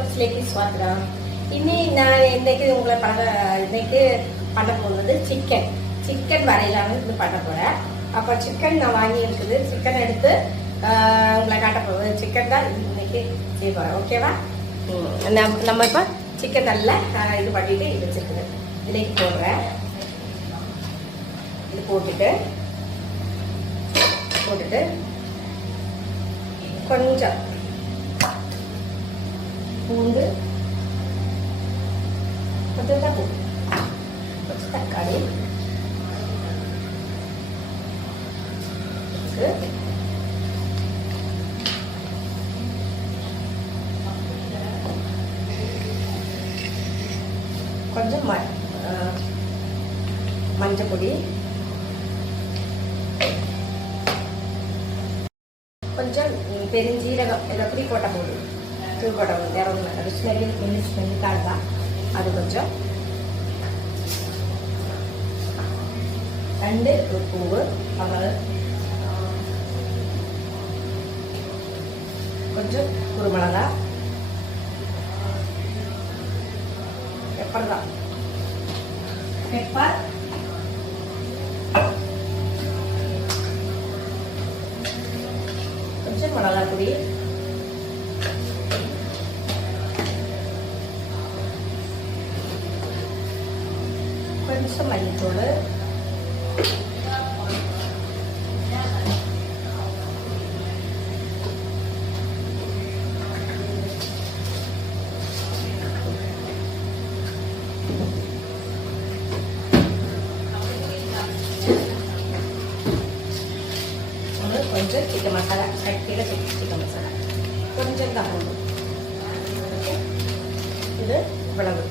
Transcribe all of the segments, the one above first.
ബ്ലോഗ്സിലേക്ക് സ്വാഗതം ഇനി ഞാൻ ഇന്നേക്ക് ഉങ്ങളെ பண்ண இன்னைக்கு பண்ண போகிறது சிக்கன் சிக்கன் வரையிலான இது பண்ண போகிறேன் அப்போ சிக்கன் நான் வாங்கி இருக்குது சிக்கன் எடுத்து ஆஹ், உங்களை காட்ட போகுது சிக்கன் தான் இன்னைக்கு செய்ய போகிறேன் ஓகேவா ம், நம்ம நம்ம இப்போ சிக்கன் நல்லா ஆஹ், இது பண்ணிட்டு இது வச்சுருக்குது இன்னைக்கு போடுறேன் இது போட்டுட்டு போட்டுட்டு கொஞ்சம் பூண்டு கொஞ்சம் தான் கொஞ்சம் தக்காளி கொஞ்சம் ம மஞ்சள் பொடி. கொஞ்சம் பெருஞ்சீரகம் எல்லாத்தையும் அப்படி போடுவோம் போது தூள் போட்ட போது வேற அது தான் அது கொஞ்சம் ரெண்டு பூவு கமல் கொஞ்சம் குருமிளகா பெப்பர் தான் பெப்பர் கொஞ்சம் மிளகா பொடி கொஞ்சம் மல்லித்தூள். கொஞ்சம் சிக்கன் மசாலா சட்டியில் சிக்கன் மசாலா கொஞ்சம் தான் போதும் ஓகே இது இவ்வளவு.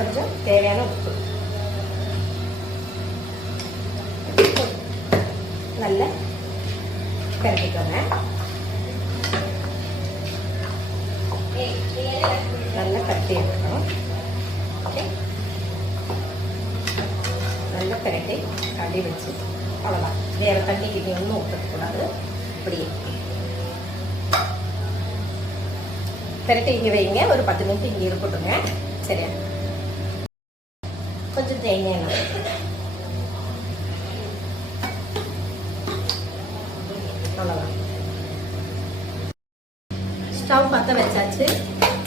கொஞ்சம் தேவையான உப்பு. நல்ல கரட்டிக்கோங்க நல்லா கட்டி எடுக்கணும். ஓகே நல்லா பிரட்டி கடி வச்சு அவ்வளோதான் வேறு தண்ணி கிண்ணி ஒன்றும் ஊற்றக்கூடாது இப்படியே பிரட்டி இங்கே வைங்க. ஒரு பத்து நிமிஷம் இங்கே இருக்கட்டுங்க சரியா? கொஞ்சம் அவ்வளோதான் ஸ்டவ் பற்ற வச்சாச்சு.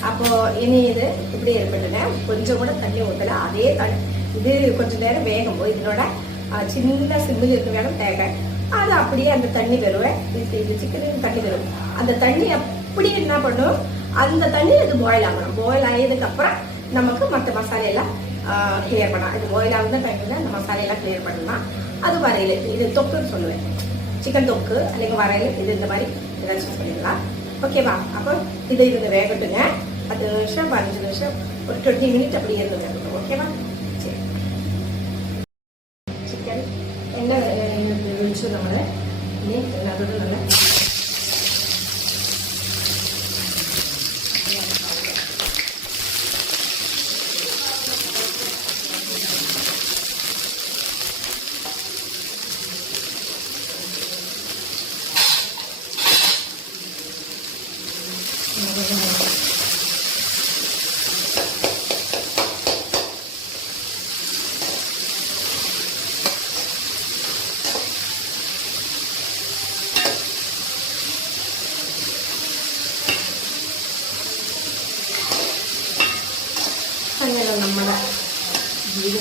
அப்போ இனி இது இப்படி இருக்கட்டுங்க. கொஞ்சம் கூட தண்ணி ஊற்றல அதே தண்ணி இது கொஞ்சம் நேரம் வேகும் போது இதனோட சின்ன சிம்பிள் இருக்க வேணும் தேங்காய் அது அப்படியே அந்த தண்ணி வருவேன் இது இது சிக்கன் தண்ணி வரும் அந்த தண்ணி அப்படியே என்ன பண்ணும்? அந்த தண்ணி அது பாயில் ஆகணும். பாயில் ஆகியதுக்கு அப்புறம் நமக்கு மற்ற மசாலையெல்லாம் கிளியர் பண்ணலாம் இது பாயில் ஆகுந்த டைமில் அந்த மசாலையெல்லாம் கிளியர் பண்ணலாம் அது வரையில் இது தொக்குன்னு சொல்லுவேன் சிக்கன் தொக்கு അല്ലെങ്കിൽ வரையில் இது இந்த மாதிரி ஏதாச்சும் பண்ணிடலாம் ஓகேவா அப்போ இது இது வேகட்டுங்க பத்து நிமிஷம் பதினஞ்சு நிமிஷம் ஒரு டுவெண்ட்டி மினிட் அப்படி இருந்து வேகட்டும் ஓகேவா சரி சிக்கன் என்ன விழிச்சு നമ്മൾ ഇനി അതിനകത്തോട്ട് നല്ല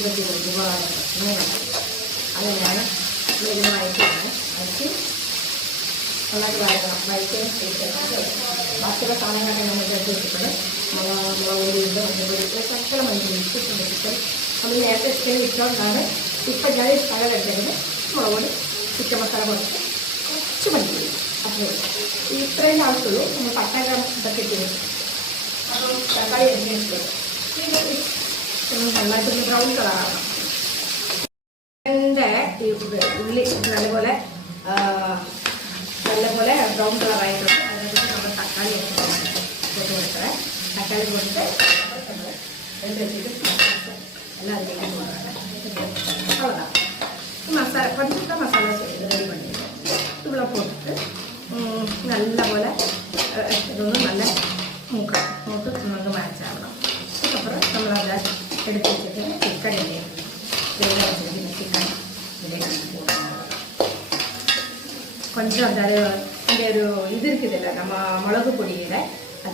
കുടുംബത്തിന് ഒരുപാട് പ്രശ്നങ്ങളുണ്ട് അങ്ങനെയാണ് ലളിതമായിട്ടാണ്. അരച്ച് നന്നായിട്ട് വഴക്കണം വഴറ്റിയതിന് ശേഷം ബാക്കിയുള്ള സാധനങ്ങളൊക്കെ നമ്മൾ ചേർത്തിട്ടുണ്ട് മുളകുപൊടിയുണ്ട് മഞ്ഞപ്പൊടിയുണ്ട് സകല മഞ്ഞൾ ഇട്ടിട്ടുണ്ട് ചിക്കൻ. നമ്മൾ നേരത്തെ ചിക്കൻ ഇട്ടുകൊണ്ടാണ് ഇപ്പം ഞാൻ പഴം എടുത്തിട്ടുണ്ട് മുളകുപൊടി ചിക്കൻ മസാല കുറച്ച് കുറച്ച് മഞ്ഞൾ അപ്പോൾ ഇത്രയും ആവശ്യമുള്ളൂ. നമ്മൾ പട്ട ഗ്രാം ഇതൊക്കെ ഇട്ടിട്ടുണ്ട് അപ്പോൾ തക്കാളി എണ്ണ ഇട്ടു നന്നായിട്ടൊന്ന് ബ്രൗൺ കളറാണ് എൻ്റെ ഈ ഉള്ളി നല്ലപോലെ ആ, നല്ലപോലെ ബ്രൗൺ കളറായിട്ടുണ്ട് അതിനകത്ത് നമ്മൾ തക്കാളി ഒക്കെ ഇട്ട് കൊടുത്തത് തക്കാളി കൊടുത്ത് നമ്മൾ രണ്ട് വെച്ചിട്ട് എല്ലാം അതിലേക്ക് போடுறாங்க அவ்வளோதான் மசாலா கொஞ்சம் மசாலா ரெடி பண்ணிடுவோம் പോട്ടിട്ട് ഉം, നല്ലപോലെ ഏഹ്, ഇതൊന്ന് നല്ല മൂക്ക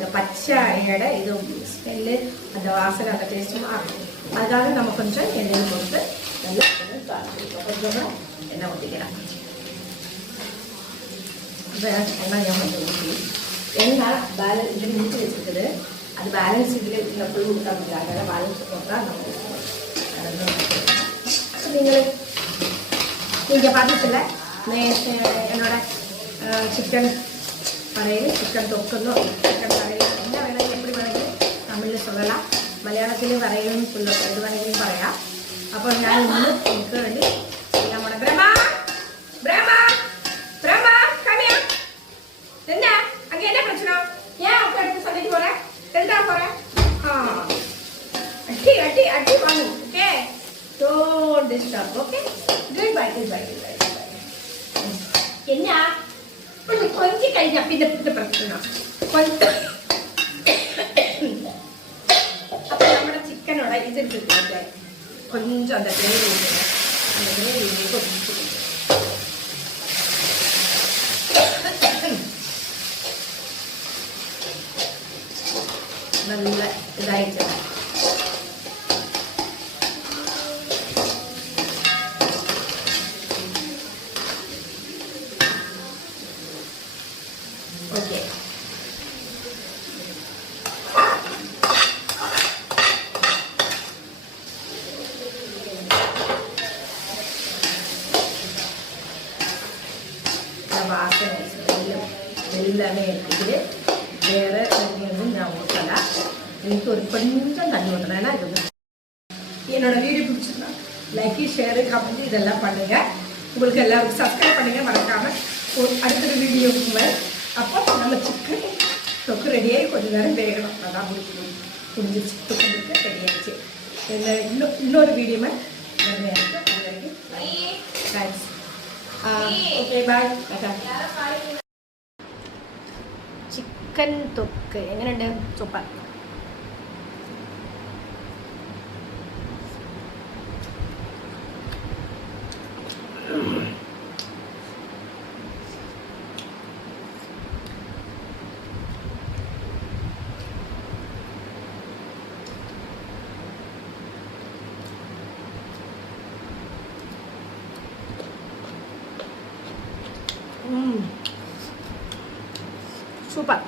அந்த பச்சை எடை இது ஸ்மெல்லு அந்த வாசனை அந்த டேஸ்ட்டும் ஆகும் அதுக்காக நம்ம கொஞ்சம் எண்ணெய் போட்டு நல்லா தாளிச்சிருக்கோம் கொஞ்சமாக எண்ணெய் ஊற்றிக்கலாம் வெங்காயம் கொஞ்சம் ஊற்றி எண்ணெய் பேலன்ஸ் இது முடிச்சு வச்சுருக்குது. அது பேலன்ஸ் இதில் இதில் ஃபுல் ஊற்ற முடியாது பேலன்ஸ் போட்டால் நம்ம நீங்கள் நீங்கள் என்னோட சிக்கன் പറയൽ ചിക്കൻ തൊക്കുന്നു. ചിക്കൻ പറയൽ എന്നാ വേണമെങ്കിൽ എപ്പോഴും വേണമെങ്കിൽ തമിഴിൽ ചൊല്ലലാം. മലയാളത്തിൽ പറയലും ചൊല്ലും. എന്ത് വേണമെങ്കിലും പറയാം. അപ്പോൾ ഞാൻ ഇന്ന് എനിക്ക് വേണ്ടി ചെയ്യാൻ പോണേ. ബ്രഹ്മ! ബ്രഹ്മ! ബ്രഹ്മ കമ്മിയാ എന്നാ അങ്ങ് പ്രശ്നം ഞാൻ ഒക്കെ അടുത്ത് സന്ധിക്ക് പോറേ എന്താ പോറേ ആ അടി അടി അടി വാങ്ങി okay? Don't disturb okay good bye good bye good bye എന്നാ? ഒന്ന് കൊഞ്ചി കഴിഞ്ഞാൽ പിന്നെ പിന്നെ പ്രശ്നം കൊഞ്ച. അപ്പൊ നമ്മുടെ ചിക്കനോടെ ഇതിൽ കൊഞ്ചം അതെ ഗ്രേവി ഗ്രേവിയിലേക്ക് எல்லாமே எடுத்துக்கிட்டு வேறு தண்ணி வந்து நான் ஊற்றலை எனக்கு ஒரு கொஞ்சம் தண்ணி ஊற்றலாம் ஏன்னா இது என்னோடய வீடியோ பிடிச்சிருந்தா லைக்கு ஷேரு கமெண்ட் இதெல்லாம் பண்ணுங்கள் உங்களுக்கு எல்லாருக்கும் சப்ஸ்கிரைப் பண்ணுங்கள் மறக்காமல் ஒரு வீடியோக்கு மேல் அப்போ நல்ல சிக்கு தொக்கு ரெடியாகி கொஞ்சம் நேரம் வேகணும். நல்லா முடிக்கணும் முடிஞ்சிருச்சு. தொக்கு ரெடியாகிடுச்சு இன்னும் இன்னொரு வீடியோமே தேங்க்ஸ் ஓகே பாய் ചിക്കൻ തൊക്ക് എങ്ങനെയുണ്ട് സൂപ്പർ സൂപ്പർ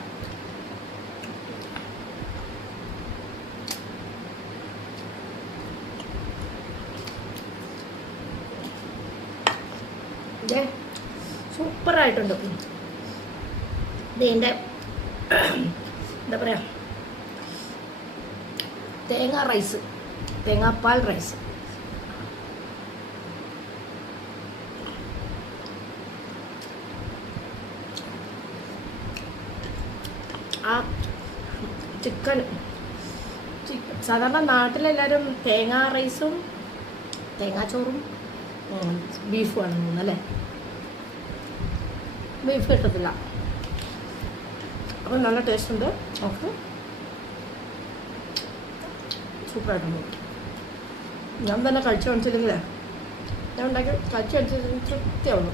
ഇതേ സൂപ്പറായിട്ടുണ്ട്. ഇത് എന്റെ എന്താ പറയുക തേങ്ങ റൈസ് തേങ്ങാപ്പാൽ റൈസ്. ആ ചിക്കൻ സാധാരണ നാട്ടിലെല്ലാവരും തേങ്ങാ റൈസും തേങ്ങാച്ചോറും ഉം, വേണം തോന്നുന്നല്ലേ ബീഫ് കിട്ടത്തില്ല അപ്പം നല്ല ടേസ്റ്റ് ഉണ്ട്. ഓക്കെ. സൂപ്പറായിട്ടുണ്ട്. ഞാൻ തന്നെ കഴിച്ചു കാണിച്ചില്ലെങ്കിലേ ഞാൻ ഉണ്ടാക്കി കഴിച്ചു കാണിച്ചില്ലെങ്കിൽ തൃപ്തിയാവുള്ളൂ